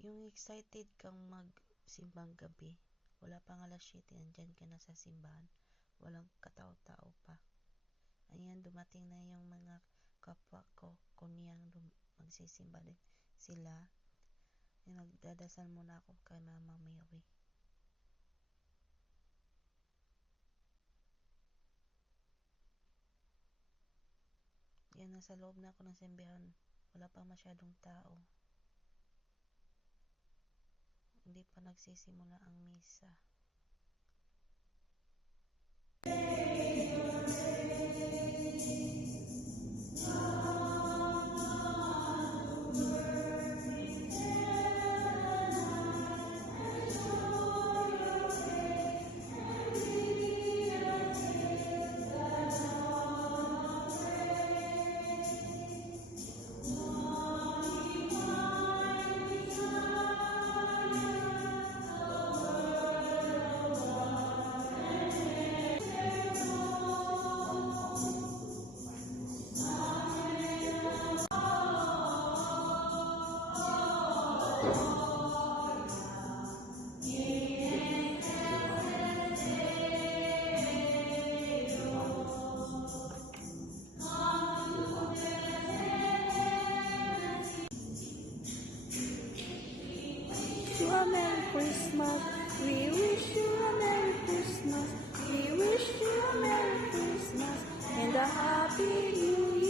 Yung excited kang magsimbang gabi, wala pang alas 7, nandyan ka na sa simbahan, walang katao-tao pa. Ayan, dumating na yung mga kapwa ko, kunyang magsisimba din sila. Nagdadasal muna ako kay Mama Mary. Yan, nasa loob na ako ng simbahan, wala pang masyadong tao. Hindi pa nagsisimula ang misa. A Merry Christmas, we wish you a Merry Christmas, we wish you a Merry Christmas and a Happy New Year.